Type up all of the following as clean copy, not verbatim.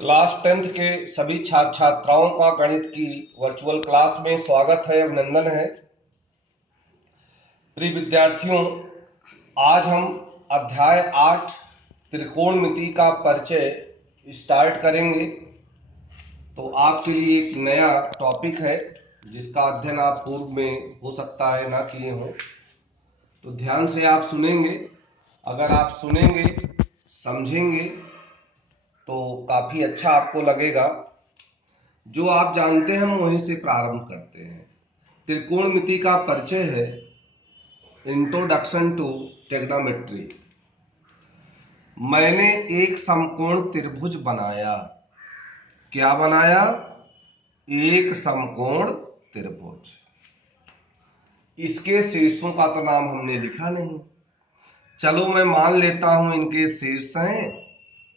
Class 10th के सभी छात्र छात्राओं का गणित की वर्चुअल क्लास में स्वागत है, अभिनंदन है। प्रिय विद्यार्थियों, आज हम अध्याय 8 त्रिकोणमिति का परिचय स्टार्ट करेंगे। तो आपके लिए एक नया टॉपिक है जिसका अध्ययन आप पूर्व में हो सकता है ना किए हों, तो ध्यान से आप सुनेंगे। अगर आप सुनेंगे, समझेंगे तो काफी अच्छा आपको लगेगा। जो आप जानते हैं हम वहीं से प्रारंभ करते हैं। त्रिकोणमिति का परिचय है, इंट्रोडक्शन टू ट्रिग्नोमेट्री। मैंने एक समकोण त्रिभुज बनाया। क्या बनाया? एक समकोण त्रिभुज। इसके शीर्षों का तो नाम हमने लिखा नहीं। चलो मैं मान लेता हूं इनके शीर्ष हैं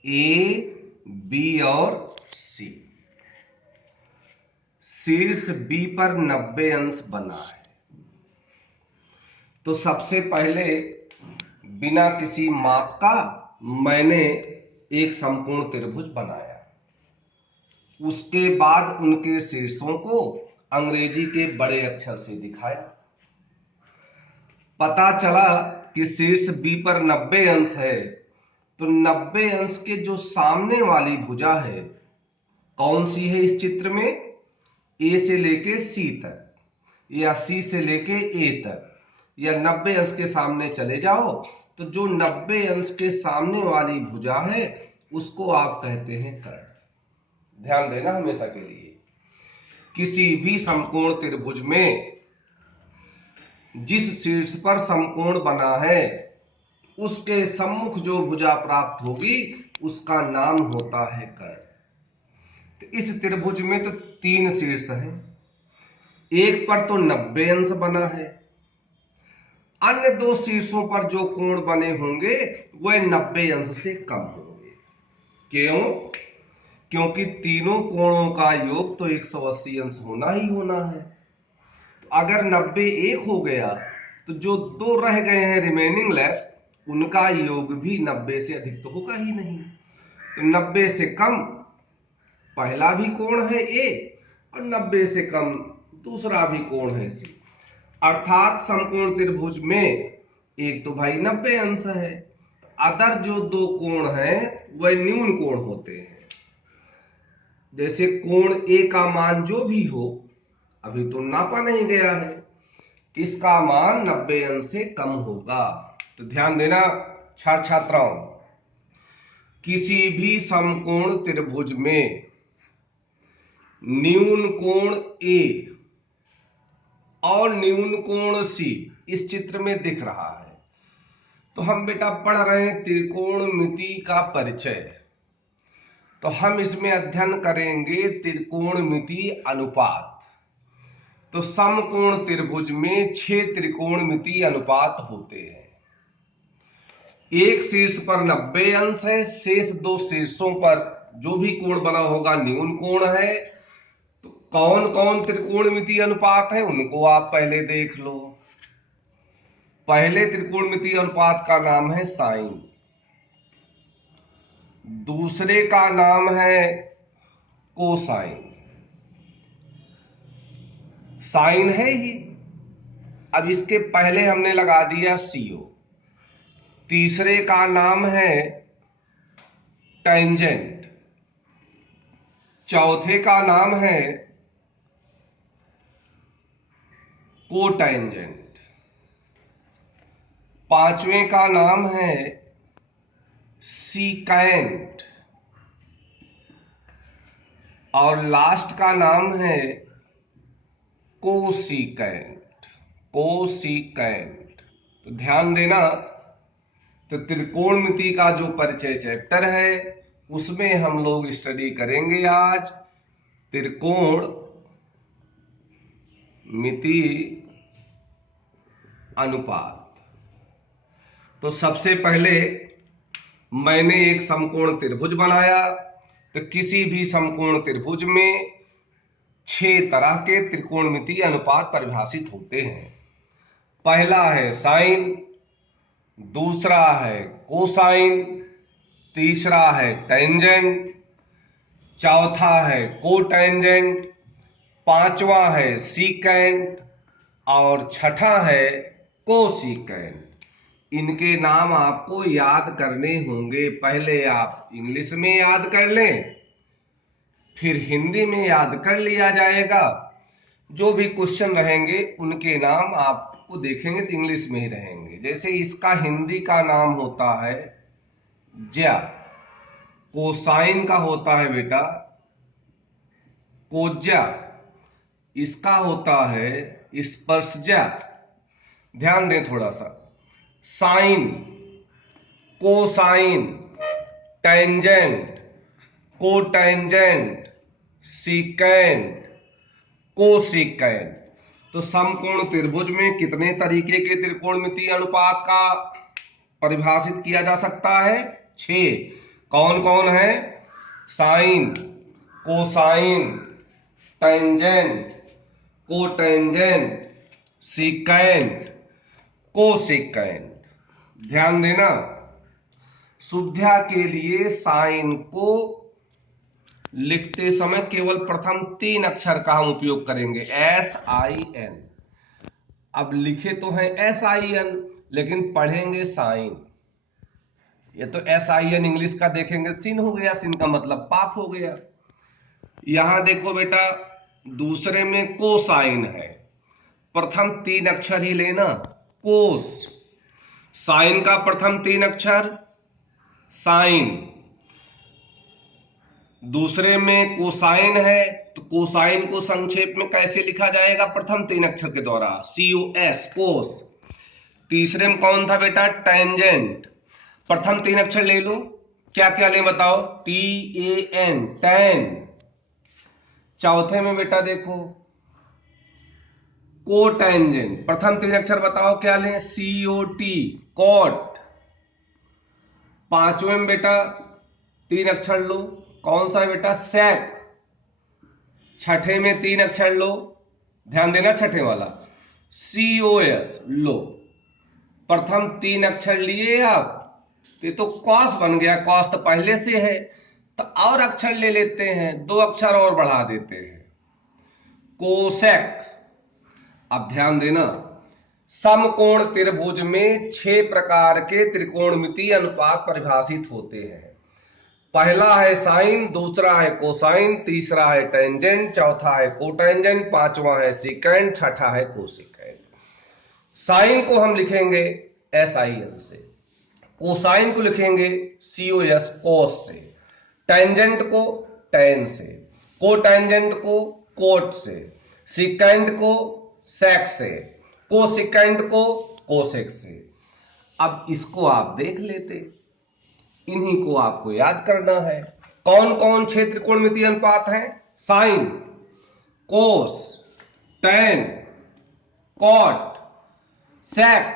ए, बी और सी। शीर्ष बी पर 90 अंश बना है। तो सबसे पहले बिना किसी माप का मैंने एक समकोण त्रिभुज बनाया। उसके बाद उनके शीर्षों को अंग्रेजी के बड़े अक्षर से दिखाया। पता चला कि शीर्ष बी पर 90 अंश है, तो 90 अंश के जो सामने वाली भुजा है कौन सी है इस चित्र में? ए से लेके सी तक या सी से लेके ए तक, या 90 अंश के सामने चले जाओ तो जो 90 अंश के सामने वाली भुजा है उसको आप कहते हैं कर्ण। ध्यान देना हमेशा के लिए, किसी भी समकोण त्रिभुज में जिस शीर्ष पर समकोण बना है उसके सम्मुख जो भुजा प्राप्त होगी उसका नाम होता है कर्ण। तो इस त्रिभुज में तो 3 शीर्ष हैं। एक पर तो 90 अंश बना है, अन्य 2 शीर्षों पर जो कोण बने होंगे वह 90 अंश से कम होंगे। क्यों? क्योंकि तीनों कोणों का योग तो 180 अंश होना ही होना है। तो अगर 90 एक हो गया तो जो 2 रह गए हैं रिमेनिंग लेफ्ट, उनका योग भी 90 से अधिक तो होगा ही नहीं। तो 90 से कम पहला भी कोण है ए और 90 से कम दूसरा भी कोण है सी। अर्थात समकोण त्रिभुज में एक तो भाई 90 अंश है, अदर जो 2 कोण हैं वह न्यून कोण होते हैं। जैसे कोण ए का मान जो भी हो, अभी तो नापा नहीं गया है, इसका मान 90 अंश से कम होगा। तो ध्यान देना छात्र छात्राओं, किसी भी समकोण त्रिभुज में न्यून कोण ए और न्यून कोण सी इस चित्र में दिख रहा है। तो हम बेटा पढ़ रहे हैं त्रिकोणमिति का परिचय। तो हम इसमें अध्ययन करेंगे त्रिकोणमिति अनुपात। तो समकोण त्रिभुज में 6 त्रिकोणमिति अनुपात होते हैं। एक शीर्ष पर 90 अंश है, शेष 2 शीर्षों पर जो भी कोण बना होगा न्यून कोण है। तो कौन कौन त्रिकोणमिति अनुपात है उनको आप पहले देख लो। पहले त्रिकोणमिति अनुपात का नाम है साइन, दूसरे का नाम है कोसाइन। साइन है ही, अब इसके पहले हमने लगा दिया सीओ। तीसरे का नाम है टेंजेंट, चौथे का नाम है कोटेंजेंट, पांचवें का नाम है सीकेंट और लास्ट का नाम है कोसिकेंट। कोसिकेंट। तो ध्यान देना, तो त्रिकोणमिति का जो परिचय चैप्टर है उसमें हम लोग स्टडी करेंगे आज त्रिकोण मिति अनुपात। तो सबसे पहले मैंने एक समकोण त्रिभुज बनाया। तो किसी भी समकोण त्रिभुज में 6 तरह के त्रिकोणमिति अनुपात परिभाषित होते हैं। पहला है साइन, दूसरा है कोसाइन, तीसरा है टेंजेंट, चौथा है कोटेंजेंट, पांचवा है सीकेंट और छठा है कोसिकेंट। इनके नाम आपको याद करने होंगे। पहले आप इंग्लिश में याद कर लें, फिर हिंदी में याद कर लिया जाएगा। जो भी क्वेश्चन रहेंगे उनके नाम आपको देखेंगे तो इंग्लिश में ही रहेंगे। जैसे इसका हिंदी का नाम होता है ज्या, कोसाइन का होता है बेटा कोज्या, इसका होता है स्पर्शज्या। ध्यान दें थोड़ा सा, sine, cosine, tangent, cotangent, secant, cosecant. तो समकोण त्रिभुज में कितने तरीके के त्रिकोणमितीय अनुपात का परिभाषित किया जा सकता है? 6। कौन कौन है? Sine, cosine, tangent, cotangent, secant, cosecant. ध्यान देना, सुविधा के लिए साइन को लिखते समय केवल प्रथम 3 अक्षर का हम उपयोग करेंगे, SIN। अब लिखे तो है SIN लेकिन पढ़ेंगे साइन। ये तो SIN इंग्लिश का देखेंगे सिन हो गया, सिन का मतलब पाप हो गया। यहां देखो बेटा, दूसरे में कोसाइन है, प्रथम 3 अक्षर ही लेना, कोस। साइन का प्रथम 3 अक्षर साइन। दूसरे में कोसाइन है, तो कोसाइन को संक्षेप में कैसे लिखा जाएगा? प्रथम 3 अक्षर के द्वारा, COS, कोस। तीसरे में कौन था बेटा? टेंजेंट। प्रथम 3 अक्षर ले लो, क्या क्या ले बताओ? TAN, tan. चौथे में बेटा देखो कोटेंजेंट, प्रथम 3 अक्षर बताओ क्या लें? COT, cot. पांचवें में बेटा 3 अक्षर लो, कौन सा है बेटा? सेक। छठे में 3 अक्षर लो, ध्यान देना छठे वाला, COS लो। प्रथम 3 अक्षर लिए आप, ये तो कॉस बन गया, कॉस तो पहले से है, तो और अक्षर ले लेते हैं, 2 अक्षर और बढ़ा देते हैं, कोसेक। अब ध्यान देना, समकोण त्रिभुज में 6 प्रकार के त्रिकोणमितीय अनुपात परिभाषित होते हैं। पहला है साइन, दूसरा है कोसाइन, तीसरा है टेंजेंट, चौथा है कोटेंजेंट, पांचवा है सीकेंट, छठा है कोसिकेंट। साइन को हम लिखेंगे SIN से, कोसाइन को लिखेंगे COS, कोस से, टेंजेंट को टेन से, कोटेंजेंट को कोट से, सिकेंट को सेक से, कोसिकेंट को कोसेक से। अब इसको आप देख लेते, इन्हीं को आपको याद करना है। कौन कौन 6 त्रिकोणमितीय अनुपात हैं? साइन, कोस, टेन, कॉट, सेक,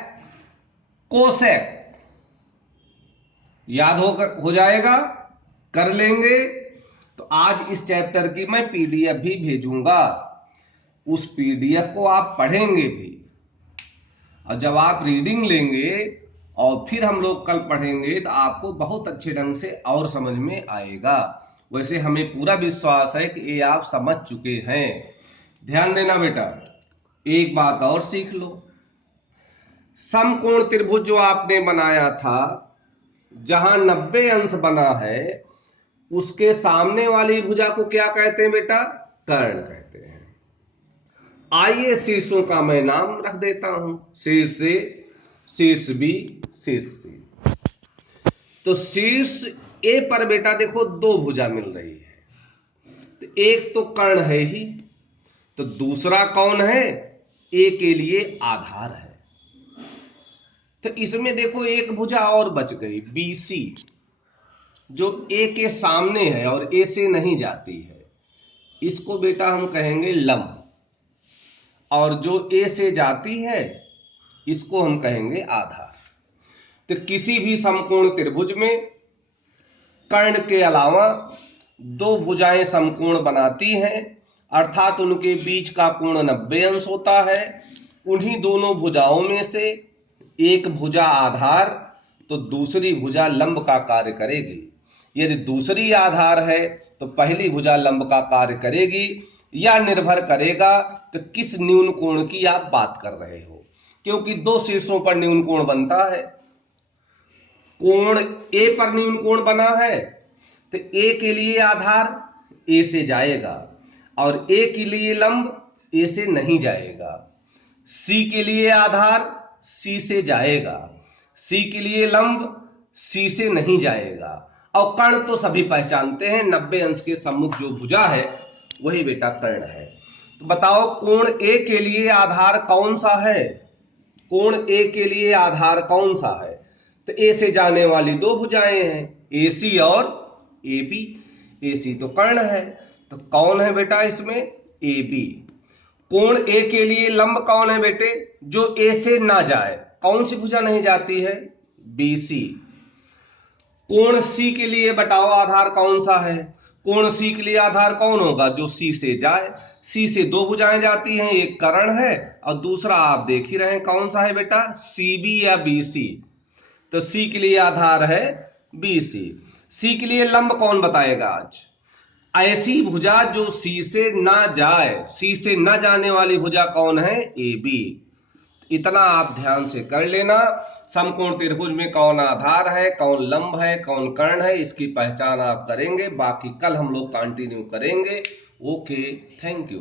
कोसेक। याद हो जाएगा, कर लेंगे। तो आज इस चैप्टर की मैं PDF भी भेजूंगा, उस PDF को आप पढ़ेंगे भी, और जब आप रीडिंग लेंगे और फिर हम लोग कल पढ़ेंगे तो आपको बहुत अच्छे ढंग से और समझ में आएगा। वैसे हमें पूरा विश्वास है कि ये आप समझ चुके हैं। ध्यान देना बेटा, एक बात और सीख लो, समकोण त्रिभुज जो आपने बनाया था, जहां 90 अंश बना है, उसके सामने वाली भुजा को क्या कहते हैं बेटा? कर्ण कहते हैं। आइए शीर्षों का मैं नाम रख देता हूं, शीर्ष A, शीर्ष B, शीर्ष C। तो शीर्ष A पर बेटा देखो 2 भुजा मिल रही है, तो एक तो कर्ण है ही, तो दूसरा कौन है? A के लिए आधार है। तो इसमें देखो एक भुजा और बच गई, BC, जो A के सामने है और A से नहीं जाती है, इसको बेटा हम कहेंगे लंब, और जो A से जाती है इसको हम कहेंगे आधार। तो किसी भी समकोण त्रिभुज में कर्ण के अलावा 2 भुजाएं समकोण बनाती हैं, अर्थात उनके बीच का कोण 90 अंश होता है। उन्हीं दोनों भुजाओं में से एक भुजा आधार, तो दूसरी भुजा लंब का कार्य करेगी। यदि दूसरी आधार है तो पहली भुजा लंब का कार्य करेगी या निर्भर करेगा कि किस न्यून कोण की आप बात कर रहे हो, क्योंकि दो शीर्षों पर न्यून कोण बनता है। कोण ए पर न्यून कोण बना है तो ए के लिए आधार ए से जाएगा और ए के लिए लंब ए से नहीं जाएगा। सी के लिए आधार सी से जाएगा, सी के लिए लंब सी से नहीं जाएगा। और कर्ण तो सभी पहचानते हैं, 90 अंश के सम्मुख जो भुजा है वही बेटा कर्ण है। तो बताओ कोण ए के लिए आधार कौन सा है? कोण ए के लिए आधार कौन सा है? तो ए से जाने वाली दो भुजाएं हैं, AC और AB। AC तो कर्ण है, तो कौन है बेटा इसमें? AB। कोण ए के लिए लंब कौन है बेटे? जो ए से ना जाए। कौन सी भुजा नहीं जाती है? BC। कोण C के लिए बताओ आधार कौन सा है? कोण C के लिए आधार कौन होगा? जो C से जाए। C से दो भुजाएं जाती हैं, एक कर्ण है और दूसरा आप देख ही रहे हैं कौन सा है बेटा? CB या BC। तो C के लिए आधार है BC। C के लिए लंब कौन बताएगा आज? ऐसी भुजा जो C से ना जाए, C से ना जाने वाली भुजा कौन है? AB। इतना आप ध्यान से कर लेना। समकोण त्रिभुज में कौन आधार है, कौन लंब है, कौन कर्ण है, इसकी पहचान आप करेंगे। बाकी कल हम लोग कंटिन्यू करेंगे। Okay, thank you.